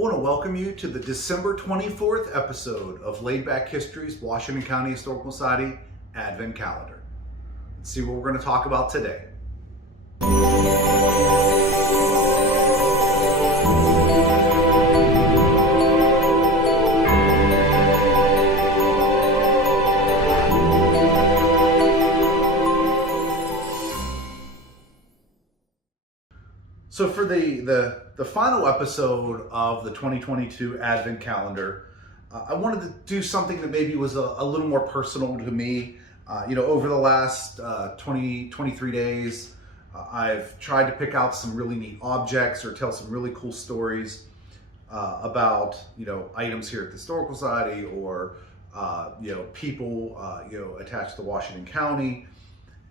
I want to welcome you to the December 24th episode of Laid Back History's Washington County Historical Society Advent Calendar. Let's see what we're going to talk about today. So for the final episode of the 2022 Advent Calendar, I wanted to do something that maybe was a little more personal to me. Over the last 23 days, I've tried to pick out some really neat objects or tell some really cool stories about, items here at the Historical Society or, people, attached to Washington County.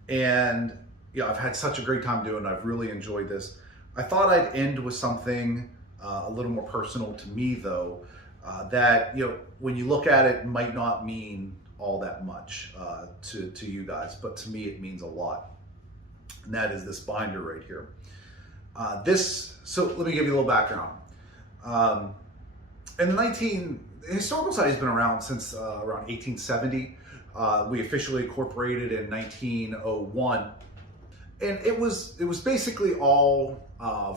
And, I've had such a great time doing it. I've really enjoyed this. I thought I'd end with something a little more personal to me, though, that, when you look at it, might not mean all that much to you guys, but to me, it means a lot. And that is this binder right here. So let me give you a little background. The Historical Society has been around since around 1870. We officially incorporated in 1901. And it was basically all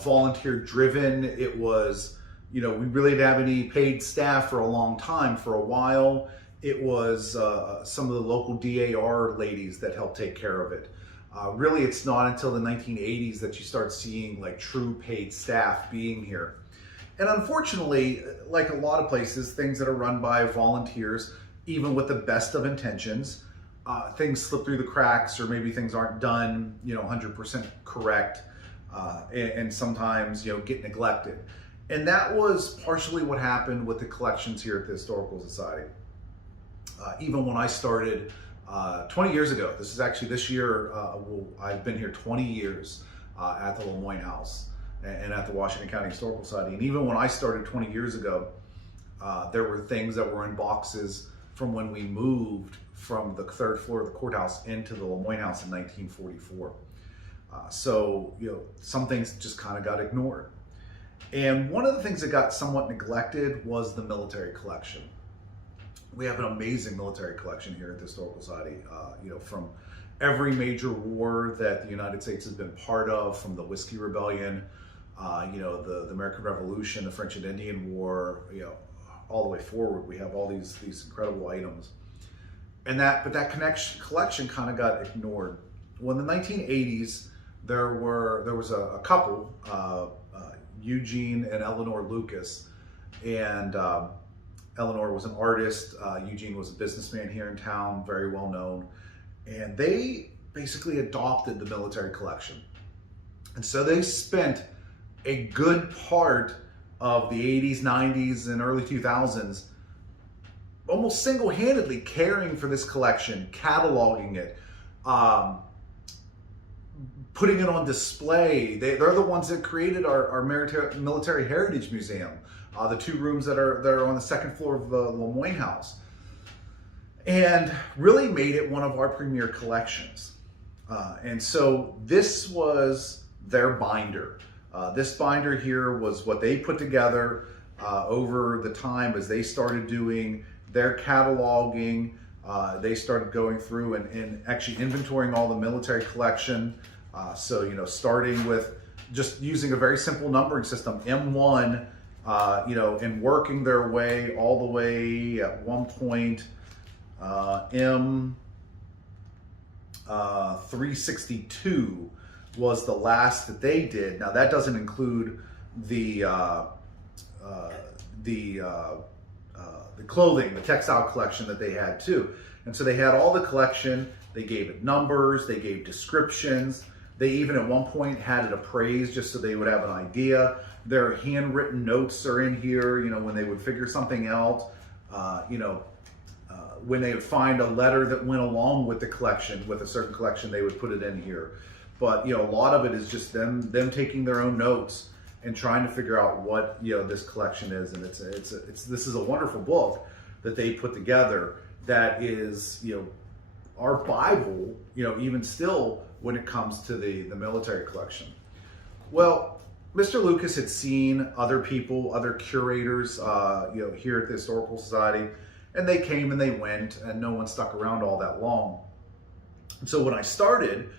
volunteer driven. It was, we really didn't have any paid staff for a long time. For a while, it was some of the local DAR ladies that helped take care of it. Really, it's not until the 1980s that you start seeing like true paid staff being here. And unfortunately, like a lot of places, things that are run by volunteers, even with the best of intentions, things slip through the cracks, or maybe things aren't done, 100% correct, and sometimes, get neglected. And that was partially what happened with the collections here at the Historical Society. Even when I started 20 years ago, this is actually this year, I've been here 20 years at the Lemoyne House and at the Washington County Historical Society. And even when I started 20 years ago, there were things that were in boxes from when we moved from the third floor of the courthouse into the Lemoyne House in 1944. So some things just kind of got ignored. And one of the things that got somewhat neglected was the military collection. We have an amazing military collection here at the Historical Society, from every major war that the United States has been part of, from the Whiskey Rebellion, the American Revolution, the French and Indian War, all the way forward. We have all these incredible items. But that collection kind of got ignored. Well, in the 1980s, there was a couple, Eugene and Eleanor Lucas, and Eleanor was an artist. Eugene was a businessman here in town, very well known, and they basically adopted the military collection. And so they spent a good part of the 80s, 90s, and early 2000s almost single-handedly caring for this collection, cataloging it, putting it on display. They're the ones that created our Military Heritage Museum, the two rooms that are on the second floor of the Lemoyne House, and really made it one of our premier collections. And so this was their binder. This binder here was what they put together over the time as they started doing their cataloging. They started going through and actually inventorying all the military collection. Starting with just using a very simple numbering system, M1, and working their way all the way at one point, M362 was the last that they did. Now that doesn't include the clothing, the textile collection that they had too. And so they had all the collection, they gave it numbers, they gave descriptions. They even at one point had it appraised just so they would have an idea. Their handwritten notes are in here, when they would figure something out, when they would find a letter that went along with the collection, with a certain collection, they would put it in here. But, a lot of it is just them taking their own notes and trying to figure out what, this collection is. And this is a wonderful book that they put together that is, our Bible, even still when it comes to the military collection. Well, Mr. Lucas had seen other people, other curators, here at the Historical Society, and they came and they went, and no one stuck around all that long. And so when I started,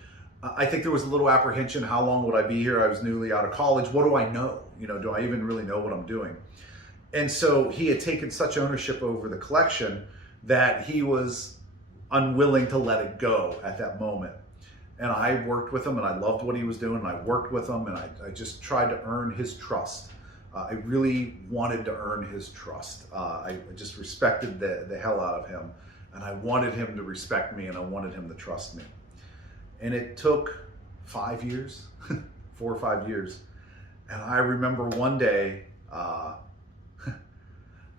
I think there was a little apprehension. How long would I be here? I was newly out of college. What do I know? Do I even really know what I'm doing? And so he had taken such ownership over the collection that he was unwilling to let it go at that moment. And I worked with him, and I loved what he was doing, and I worked with him, and I just tried to earn his trust. I really wanted to earn his trust. I just respected the hell out of him, and I wanted him to respect me, and I wanted him to trust me. And it took 5 years, 4 or 5 years. And I remember one day,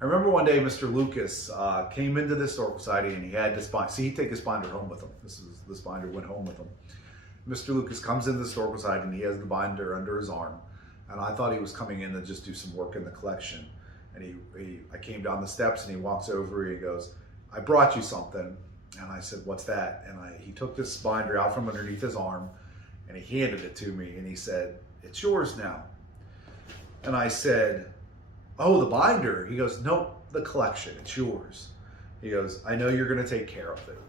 Mr. Lucas came into the Historical Society, and he had this binder. See, he'd take this binder home with him. This binder went home with him. Mr. Lucas comes into the Historical Society, and he has the binder under his arm. And I thought he was coming in to just do some work in the collection. And I came down the steps, and he walks over, and he goes, "I brought you something." And I said, "What's that?" And he took this binder out from underneath his arm, and he handed it to me, and he said, "It's yours now." And I said, "Oh, the binder?" He goes, "Nope, the collection, it's yours." He goes, "I know you're gonna take care of it."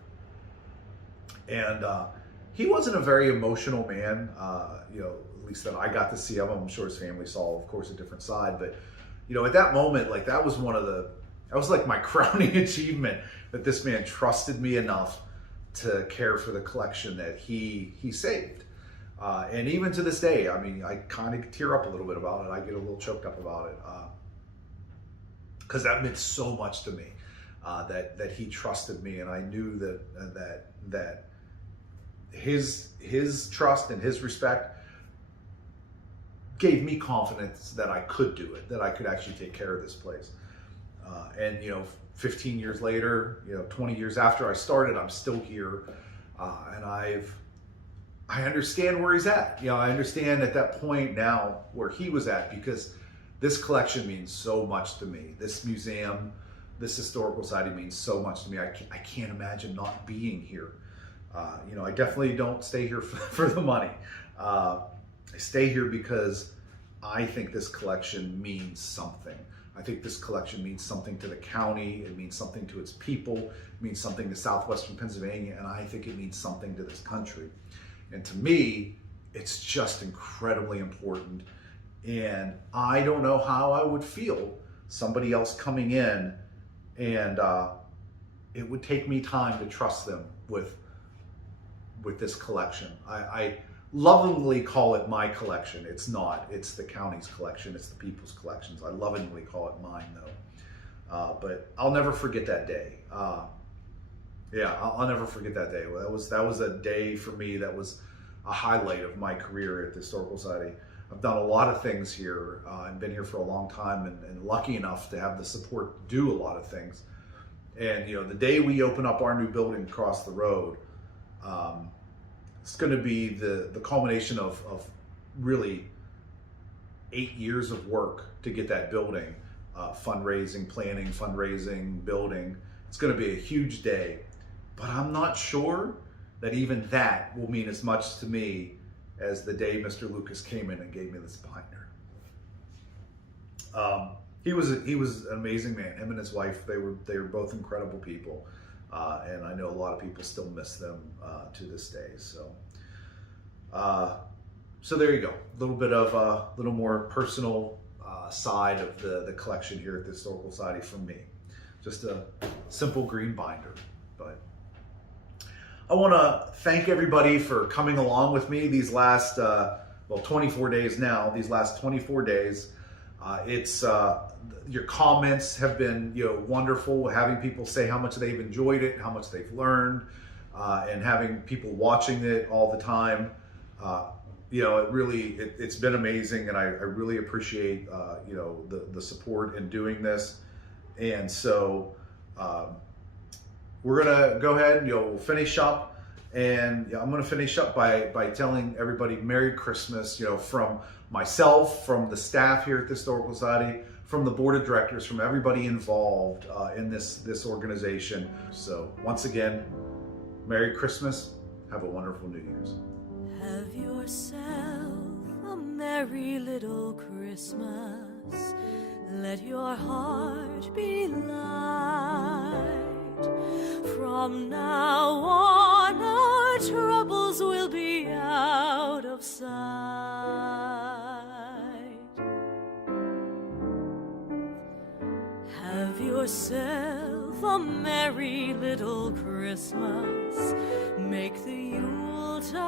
And he wasn't a very emotional man, at least that I got to see him. I'm sure his family saw, of course, a different side. But, at that moment, like, that was like my crowning achievement, that this man trusted me enough to care for the collection that he saved. And even to this day, I mean, I kind of tear up a little bit about it. I get a little choked up about it, because that meant so much to me, that he trusted me, and I knew that his trust and his respect gave me confidence that I could do it, that I could actually take care of this place. And 15 years later, 20 years after I started, I'm still here, and I understand where he's at. I understand at that point now where he was at, because this collection means so much to me. This museum, this Historical Society means so much to me. I can't imagine not being here. I definitely don't stay here for the money. I stay here because I think this collection means something. I think this collection means something to the county. It means something to its people. It means something to Southwestern Pennsylvania, and I think it means something to this country. And to me, it's just incredibly important. And I don't know how I would feel somebody else coming in, and it would take me time to trust them with this collection. I lovingly call it my collection. It's not. It's the county's collection. It's the people's collections. I lovingly call it mine, though. But I'll never forget that day. I'll never forget that day. That was a day for me that was a highlight of my career at the Historical Society. I've done a lot of things here. I've been here for a long time, and lucky enough to have the support to do a lot of things. And the day we open up our new building across the road, it's going to be the culmination of really 8 years of work to get that building, fundraising, planning, building. It's going to be a huge day, but I'm not sure that even that will mean as much to me as the day Mr. Lucas came in and gave me this binder. He was an amazing man. Him and his wife, they were both incredible people. And I know a lot of people still miss them to this day. So there you go. A little bit of a little more personal side of the collection here at the Historical Society from me. Just a simple green binder. But I want to thank everybody for coming along with me these last 24 days now. These last 24 days. Your comments have been wonderful, having people say how much they've enjoyed it, how much they've learned, and having people watching it all the time. It's been amazing, and I really appreciate the support in doing this. And so we're gonna go ahead and we'll finish up, and I'm gonna finish up by telling everybody Merry Christmas, from myself, from the staff here at the Historical Society, from the board of directors, from everybody involved in this organization. So once again, Merry Christmas. Have a wonderful New Year's. Have yourself a Merry merry little Christmas. Let your heart be light. From now on, our troubles will be out of sight. Have yourself a merry little Christmas. Make the Yuletide